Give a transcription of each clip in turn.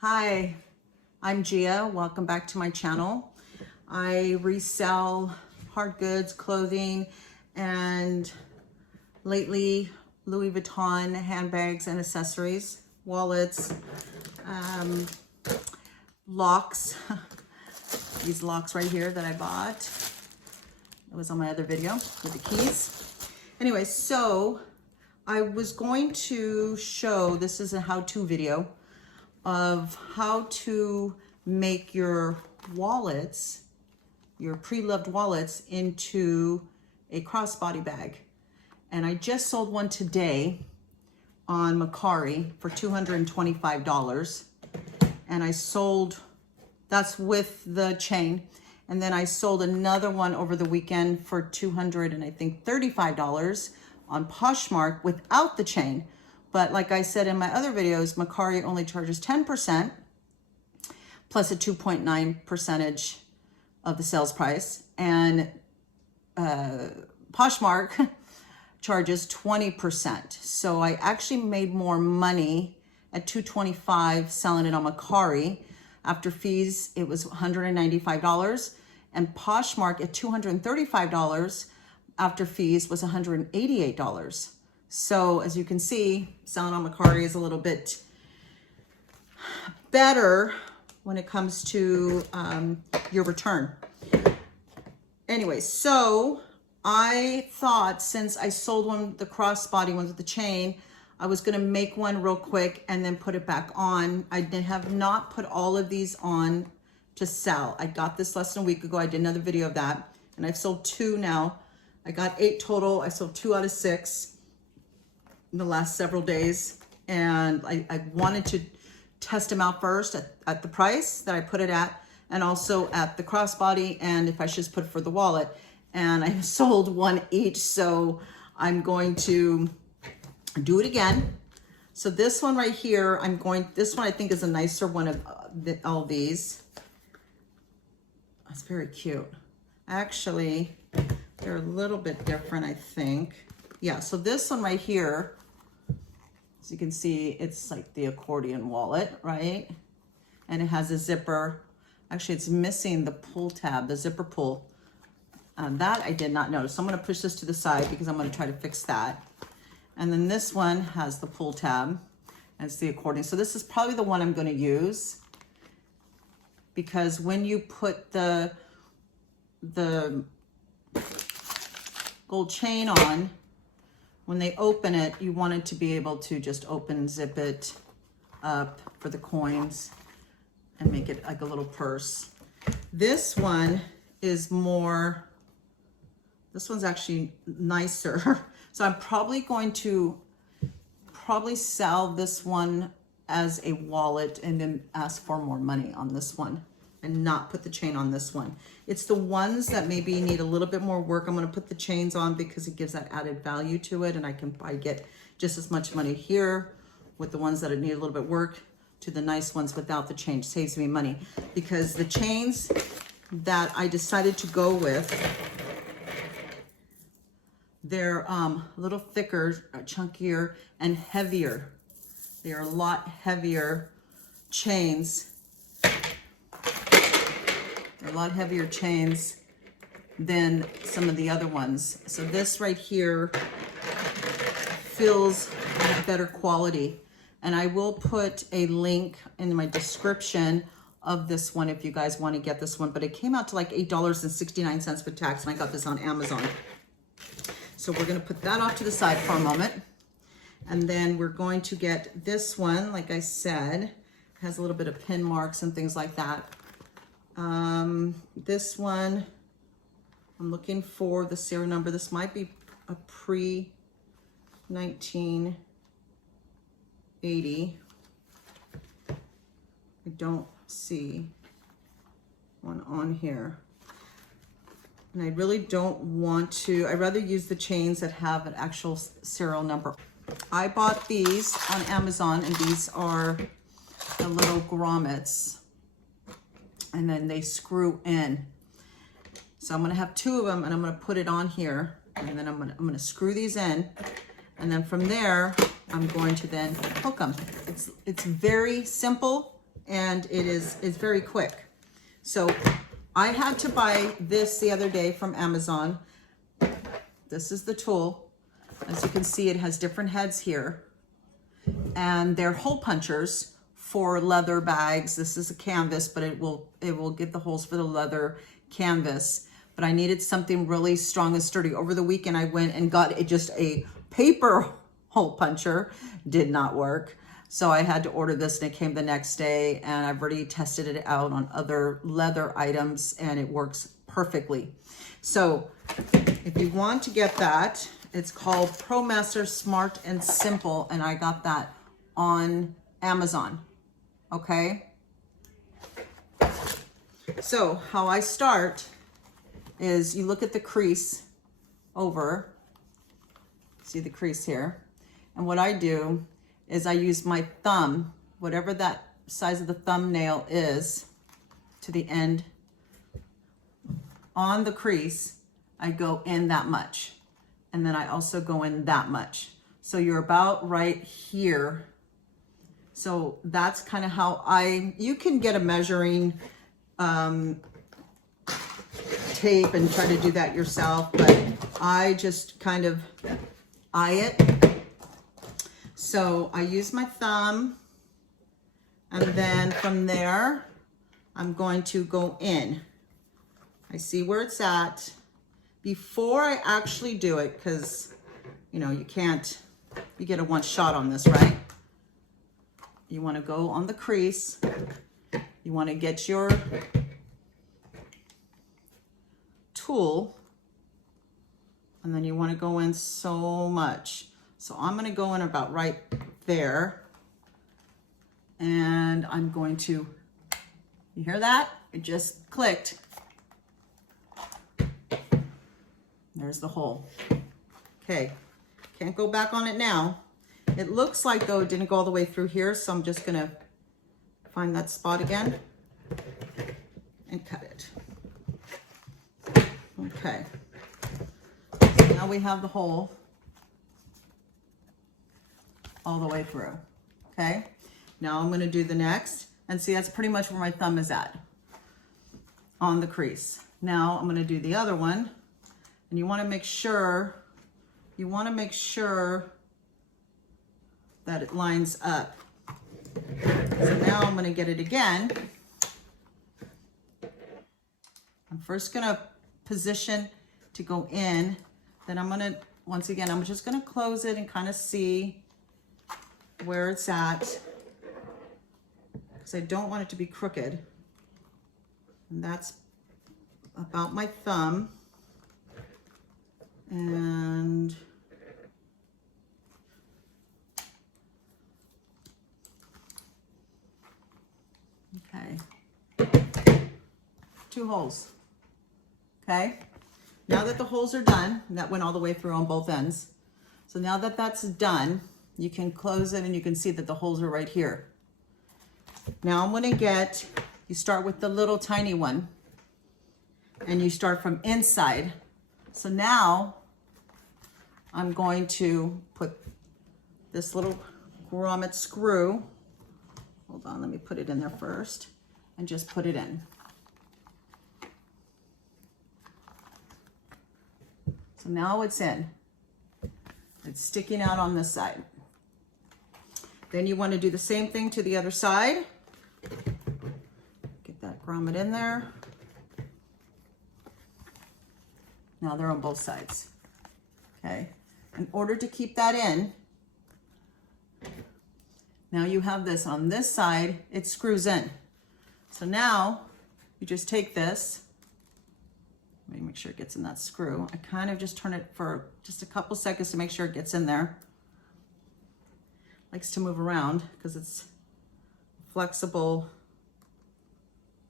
Hi, I'm Gia. Welcome back to my channel. I resell hard goods, clothing, and lately Louis Vuitton handbags and accessories, wallets, locks. These locks right here that I bought. It was on my other video with the keys. Anyway, so I was going to show, this is a how-to video of how to make your wallets, your pre-loved wallets, into a crossbody bag. And I just sold one today on Mercari for $225. And I sold, that's with the chain. And then I sold another one over the weekend for $235 on Poshmark without the chain. But like I said in my other videos, Mercari only charges 10% plus a 2.9% of the sales price. And Poshmark charges 20%. So I actually made more money at $225 selling it on Mercari. After fees, it was $195. And Poshmark at $235 after fees was $188. So as you can see, selling on Mercari is a little bit better when it comes to your return. Anyway, so I thought since I sold one, the crossbody one with the chain, I was gonna make one real quick and then put it back on. I have not put all of these on to sell. I got this less than a week ago. I did another video of that, and I've sold 2 now. I got 8 total. I sold 2 out of 6 in the last several days. And I wanted to test them out first at the price that I put it at, and also at the crossbody, and if I should just put it for the wallet. And I sold 1 each, so I'm going to do it again. So this one right here, this one I think is a nicer one of all these. It's very cute. Actually, they're a little bit different, I think. Yeah, so this one right here, as you can see, it's like the accordion wallet, right? And it has a zipper. Actually, it's missing the pull tab, the zipper pull. That I did not notice. So I'm gonna push this to the side because I'm gonna try to fix that. And then this one has the pull tab, and it's the accordion. So this is probably the one I'm gonna use, because when you put the gold chain on, when they open it, you want it to be able to just open, zip it up for the coins and make it like a little purse. This one is more, this one's actually nicer. So I'm probably going to sell this one as a wallet and then ask for more money on this one and not put the chain on this one. It's the ones that maybe need a little bit more work. I'm gonna put the chains on because it gives that added value to it, and I get just as much money here with the ones that need a little bit work to the nice ones without the chain. Saves me money, because the chains that I decided to go with, they're a little thicker, chunkier, and heavier. They are a lot heavier chains. They're a lot heavier chains than some of the other ones. So this right here feels better quality. And I will put a link in my description of this one if you guys want to get this one. But it came out to like $8.69 with tax, and I got this on Amazon. So we're going to put that off to the side for a moment. And then we're going to get this one, like I said, has a little bit of pin marks and things like that. This one, I'm looking for the serial number. This might be a pre-1980. I don't see one on here. And I really don't want to, I'd rather use the chains that have an actual serial number. I bought these on Amazon, and these are the little grommets, and then they screw in. So I'm gonna have 2 of them, and I'm gonna put it on here, and then I'm gonna screw these in, and then from there I'm going to then hook them. It's very simple and it's very quick. So I had to buy this the other day from Amazon. This is the tool. As you can see, it has different heads here, and they're hole punchers for leather bags. This is a canvas, but it will get the holes for the leather canvas. But I needed something really strong and sturdy. Over the weekend, I went and got just a paper hole puncher. Did not work. So I had to order this, and it came the next day, and I've already tested it out on other leather items, and it works perfectly. So if you want to get that, it's called ProMaster Smart and Simple, and I got that on Amazon. Okay. So how I start is you look at the crease over, see the crease here, and what I do is I use my thumb, whatever that size of the thumbnail is, to the end on the crease. I go in that much, and then I also go in that much. So you're about right here. So that's kind of how you can get a measuring tape and try to do that yourself, but I just kind of eye it. So I use my thumb, and then from there, I'm going to go in. I see where it's at before I actually do it, because, you know, you get a one shot on this, right? You want to go on the crease. You want to get your tool, and then you want to go in so much. So I'm going to go in about right there, and I'm going to, you hear that? It just clicked. There's the hole. Okay, can't go back on it now. It looks like, though, it didn't go all the way through here, so I'm just gonna find that spot again and cut it. Okay, so now we have the hole all the way through. Okay, now I'm gonna do the next, and see, that's pretty much where my thumb is at on the crease. Now I'm gonna do the other one, and you wanna make sure that it lines up. So now I'm gonna get it again. I'm first gonna position to go in, then I'm gonna, once again, I'm just gonna close it and kind of see where it's at, because I don't want it to be crooked. And that's about my thumb. And okay, 2 holes. Okay, now that the holes are done, that went all the way through on both ends. So now that that's done, you can close it, and you can see that the holes are right here. Now I'm gonna you start with the little tiny one, and you start from inside. So now I'm going to put this little grommet screw. Hold on, let me put it in there first, and just put it in. So now it's in. It's sticking out on this side. Then you want to do the same thing to the other side. Get that grommet in there. Now they're on both sides. Okay. In order to keep that in, now you have this on this side, it screws in. So now you just take this, let me make sure it gets in that screw. I kind of just turn it for just a couple seconds to make sure it gets in there. Likes to move around because it's flexible.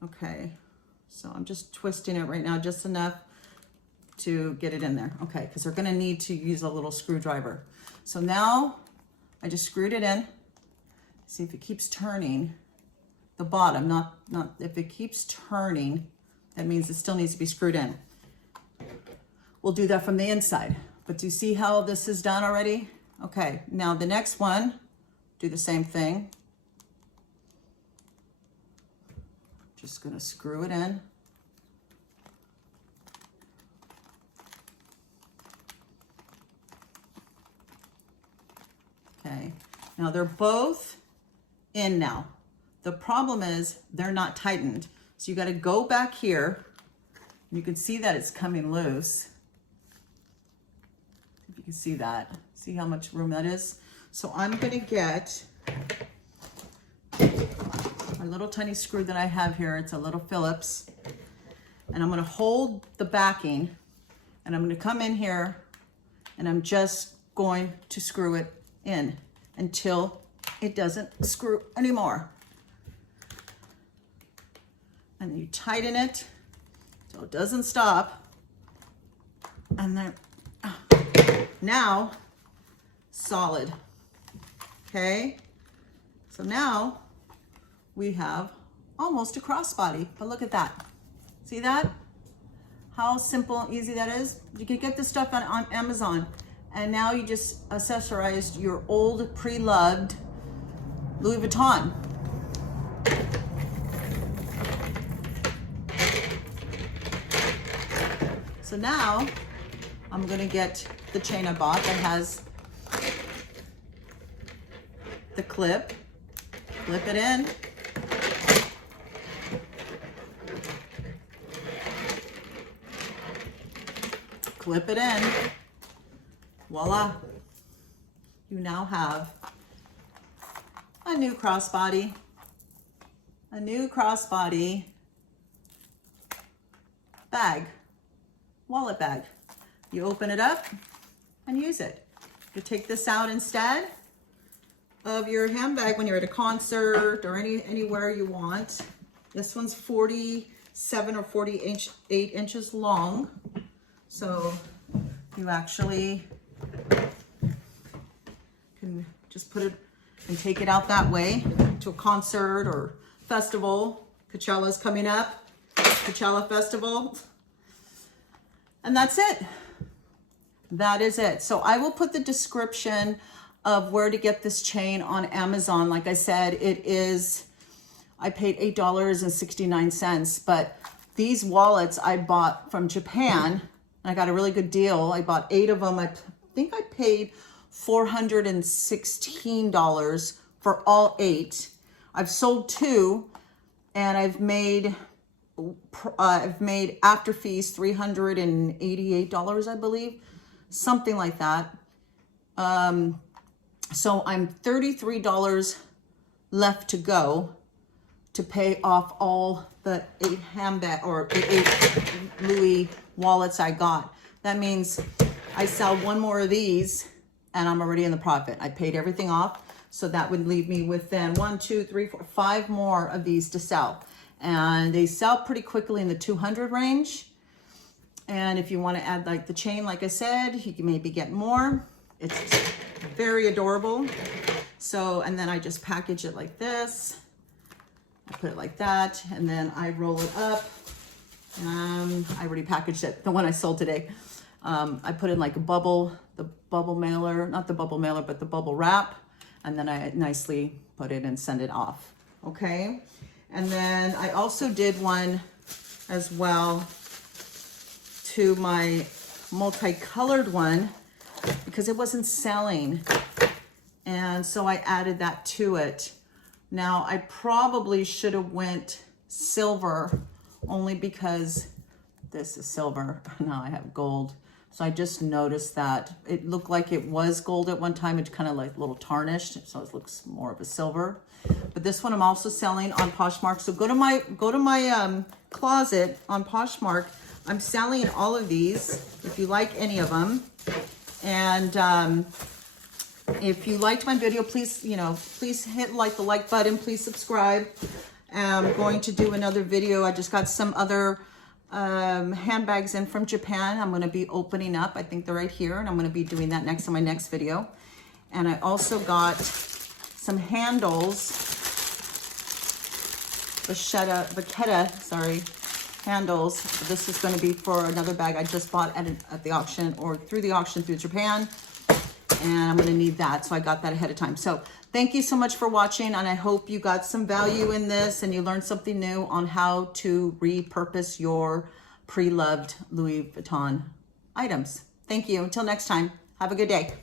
Okay, so I'm just twisting it right now just enough to get it in there. Okay, because we're gonna need to use a little screwdriver. So now I just screwed it in. See if it keeps turning. The bottom, not if it keeps turning, that means it still needs to be screwed in. We'll do that from the inside. But do you see how this is done already? Okay, now the next one, do the same thing. Just gonna screw it in. Okay, now they're both in now. The problem is they're not tightened. So you got to go back here. You can see that it's coming loose. If you can see that. See how much room that is? So I'm going to get my little tiny screw that I have here. It's a little Phillips. And I'm going to hold the backing. And I'm going to come in here. And I'm just going to screw it in until it doesn't screw anymore. And you tighten it so it doesn't stop. And then now solid. Okay, so now we have almost a crossbody, but look at that. See that? How simple and easy that is. You can get this stuff on Amazon. And now you just accessorized your old pre-loved Louis Vuitton. So now I'm gonna get the chain I bought that has the clip it in. Clip it in. Voila. You now have a new crossbody. A new crossbody bag. Wallet bag. You open it up and use it. You take this out instead of your handbag when you're at a concert or anywhere you want. This one's 47 or 48 inches long. So you actually can just put it and take it out that way to a concert or festival. Coachella's coming up. Coachella Festival. And that's it. That is it. So I will put the description of where to get this chain on Amazon. Like I said, I paid $8.69, but these wallets I bought from Japan, and I got a really good deal. I bought 8 of them. I think I paid $416 for all 8. I've sold 2, and I've made after fees $388, I believe, something like that. So I'm $33 left to go to pay off all the 8 handbag or the 8 Louis wallets I got. That means I sell 1 more of these and I'm already in the profit. I paid everything off, so that would leave me with then 1, 2, 3, 4, 5 more of these to sell. And they sell pretty quickly in the 200 range. And if you want to add like the chain, like I said, you can maybe get more. It's very adorable. So, and then I just package it like this. I put it like that, and then I roll it up. I already packaged it, the one I sold today. I put in like the bubble mailer, not the bubble mailer, but the bubble wrap. And then I nicely put it and send it off. Okay. And then I also did one as well to my multicolored one because it wasn't selling. And so I added that to it. Now I probably should have went silver only because this is silver. Now I have gold. So I just noticed that it looked like it was gold at one time. It's kind of like a little tarnished. So it looks more of a silver. But this one I'm also selling on Poshmark. So go to my closet on Poshmark. I'm selling all of these if you like any of them. And if you liked my video, please, please hit the like button. Please subscribe. I'm going to do another video. I just got some other handbags in from Japan. I'm going to be opening up. I think they're right here, and I'm going to be doing that next in my next video. And I also got some handles, vachetta, handles. This is going to be for another bag I just bought at the auction or through the auction through Japan. And I'm going to need that. So I got that ahead of time. So Thank you so much for watching, and I hope you got some value in this and you learned something new on how to repurpose your pre-loved Louis Vuitton items. Thank you. Until next time, have a good day.